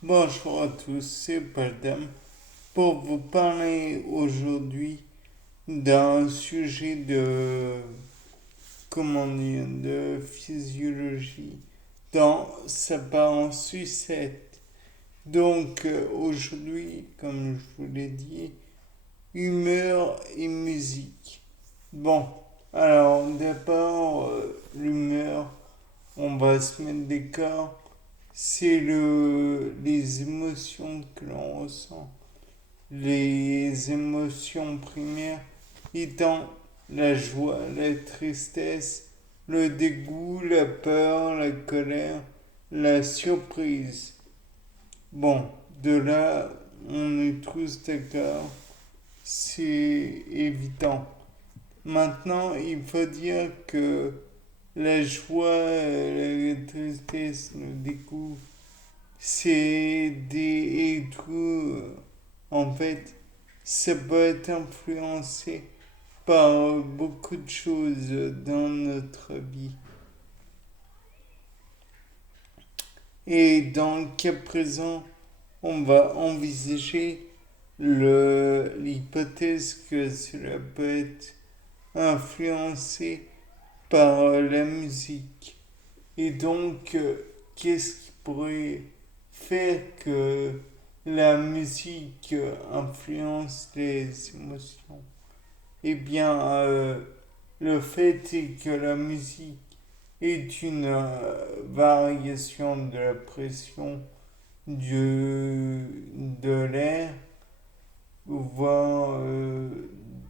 Bonjour à tous, c'est Paldam pour vous parler aujourd'hui d'un sujet de physiologie dans sa parent sucette. Donc aujourd'hui, comme je vous l'ai dit, humeur et musique. Bon, alors d'abord, l'humeur, on va se mettre d'accord, c'est les émotions que l'on ressent. Les émotions primaires étant la joie, la tristesse, le dégoût, la peur, la colère, la surprise. Bon, de là, on est tous d'accord, c'est évident. Maintenant, il faut dire que la joie, la tristesse, le dégoût, c'est des et tout. En fait, ça peut être influencé par beaucoup de choses dans notre vie. Et dans le cas présent, on va envisager l'hypothèse que cela peut être influencé par la musique. Et donc, qu'est-ce qui pourrait faire que la musique influence les émotions? Eh bien, le fait est que la musique est une variation de la pression de l'air, voire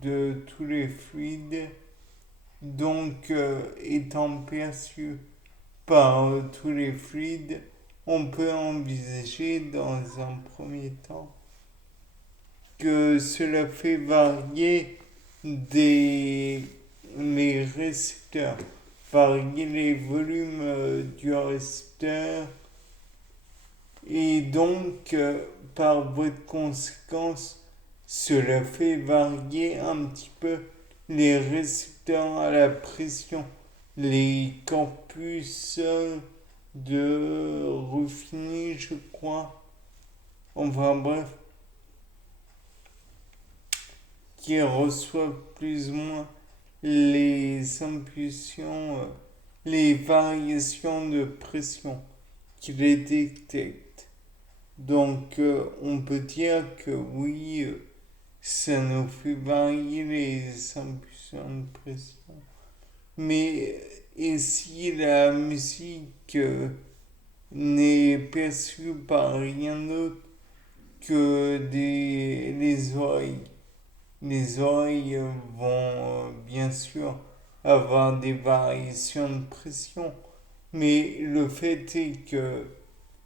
de tous les fluides, donc étant perçue par tous les fluides, on peut envisager dans un premier temps que cela fait varier des, les récepteurs, varier les volumes du récepteur et donc par voie de conséquence, cela fait varier un petit peu les récepteurs à la pression, les campus de Ruffini, je crois. Enfin bref, qui reçoivent plus ou moins les impulsions, les variations de pression, qui les détectent. Donc on peut dire que oui, ça nous fait varier les impulsions de pression. Mais et si la musique n'est perçue par rien d'autre que les oreilles? Les oreilles vont bien sûr avoir des variations de pression, mais le fait est que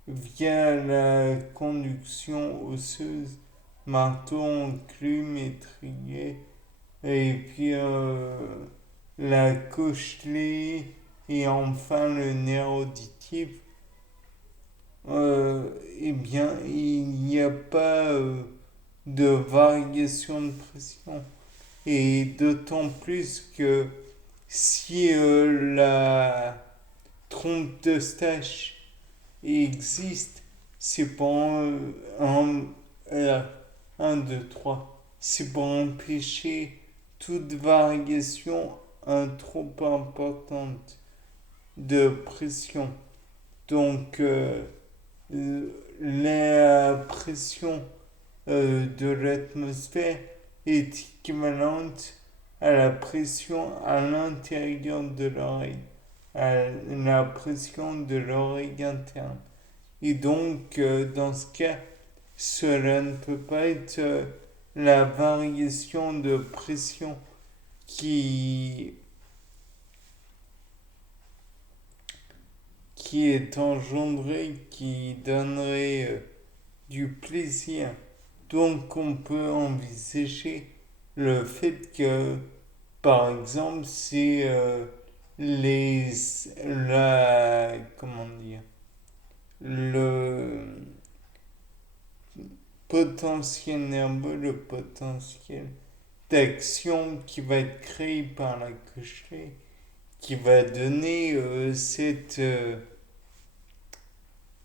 via la conduction osseuse, marteau, enclume, étrier, et puis la cochlée et enfin le nerf auditif, eh bien il n'y a pas de variation de pression. Et d'autant plus que si la trompe de Stache existe, c'est pour un, deux, trois. C'est pour empêcher toute variation trop importante de pression. Donc, la pression de l'atmosphère est équivalente à la pression à l'intérieur de l'oreille, à la pression de l'oreille interne. Et donc, dans ce cas, cela ne peut pas être la variation de pression qui, qui est engendrée, qui donnerait du plaisir. Donc, on peut envisager le fait que, par exemple, c'est les, comment dire, le potentiel nerveux, le potentiel d'action qui va être créé par la cochlée, qui va donner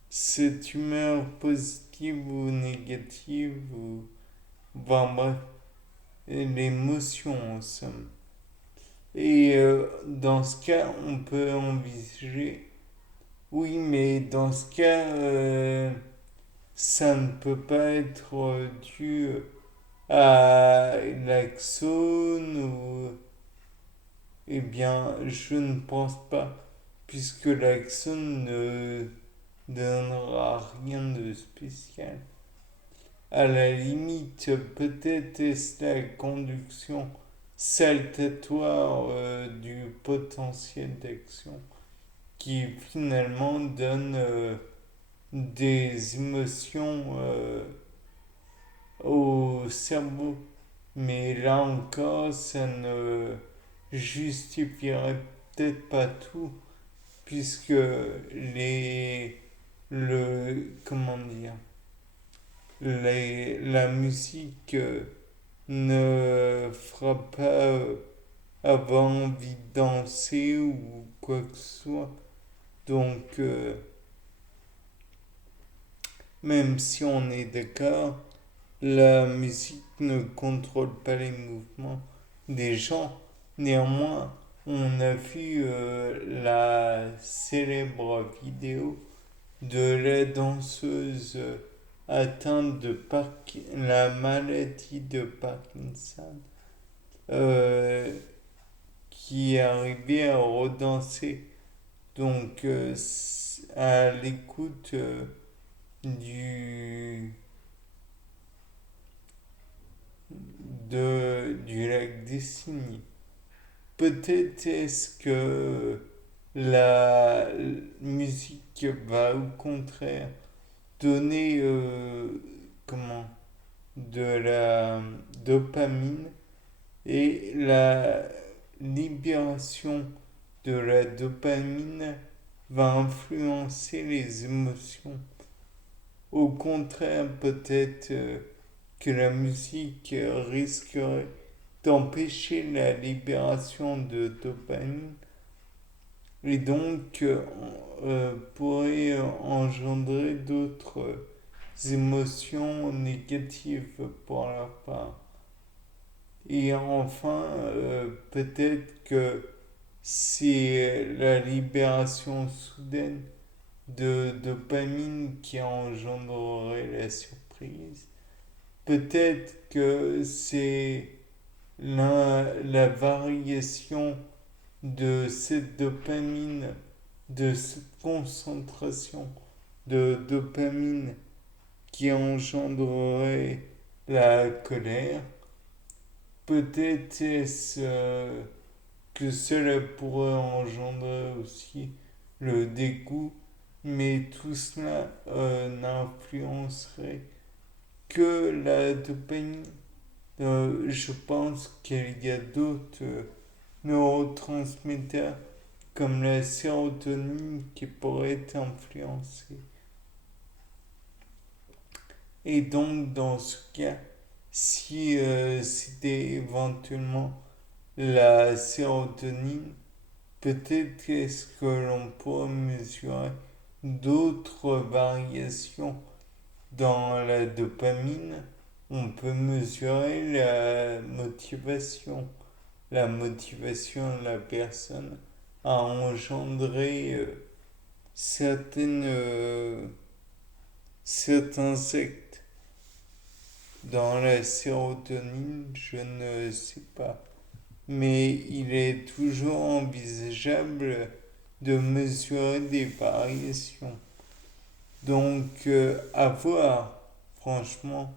cette humeur positive ou négative, ou enfin bref, l'émotion en somme. Et dans ce cas, on peut envisager, oui, mais dans ce cas, ça ne peut pas être dû à l'axone ou... Eh bien, je ne pense pas, puisque l'axone ne donnera rien de spécial. À la limite, peut-être est-ce la conduction saltatoire du potentiel d'action qui finalement donne des émotions au cerveau. Mais là encore, ça ne justifierait peut-être pas tout, puisque comment dire, la musique ne fera pas avoir envie de danser ou quoi que ce soit. Donc, même si on est d'accord, la musique ne contrôle pas les mouvements des gens. Néanmoins, on a vu la célèbre vidéo de la danseuse atteinte de la maladie de Parkinson, euh, qui est arrivée à redanser. Donc, à l'écoute du, du lac des Cygnes. Peut-être est-ce que la musique va au contraire donner comment de la dopamine et la libération de la dopamine va influencer les émotions. Au contraire, peut-être que la musique risquerait d'empêcher la libération de dopamine et donc pourrait engendrer d'autres émotions négatives pour leur part. Et enfin, peut-être que c'est la libération soudaine de dopamine qui engendrerait la surprise. Peut-être que c'est la variation de cette dopamine, de cette concentration de dopamine qui engendrerait la colère. Peut-être est-ce que cela pourrait engendrer aussi le dégoût, mais tout cela n'influencerait que la dopamine. Je pense qu'il y a d'autres neurotransmetteurs comme la sérotonine qui pourraient influencer. Et donc dans ce cas, si c'était éventuellement la sérotonine, peut-être est-ce que l'on pourrait mesurer d'autres variations dans la dopamine. On peut mesurer la motivation de la personne à engendrer certains actes dans la sérotonine, je ne sais pas. Mais il est toujours envisageable de mesurer des variations. Donc, à voir, franchement,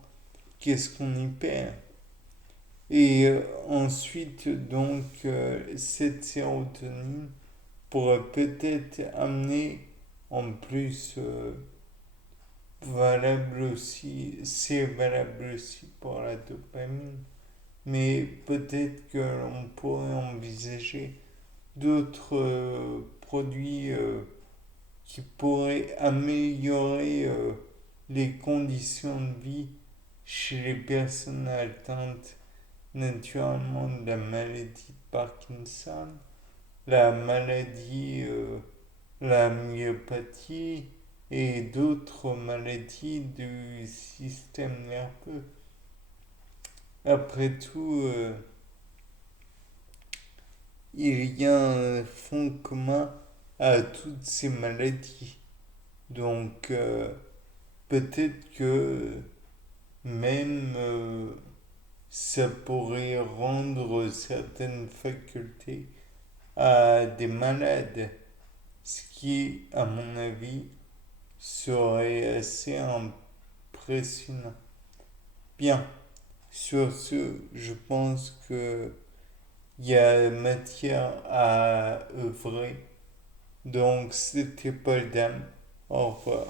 qu'est-ce qu'on y perd. Et ensuite, donc, cette sérotonine pourrait peut-être amener, en plus, valable aussi, c'est valable aussi pour la dopamine, mais peut-être que l'on pourrait envisager d'autres produits qui pourraient améliorer les conditions de vie chez les personnes atteintes naturellement de la maladie de Parkinson, la maladie, la myopathie, et d'autres maladies du système nerveux. Après tout, il y a un fond commun à toutes ces maladies. Donc, peut-être que même ça pourrait rendre certaines facultés à des malades, ce qui, à mon avis, serait assez impressionnant. Bien, sur ce, je pense que il y a matière à œuvrer. Donc, c'était Paul Dame. Au revoir.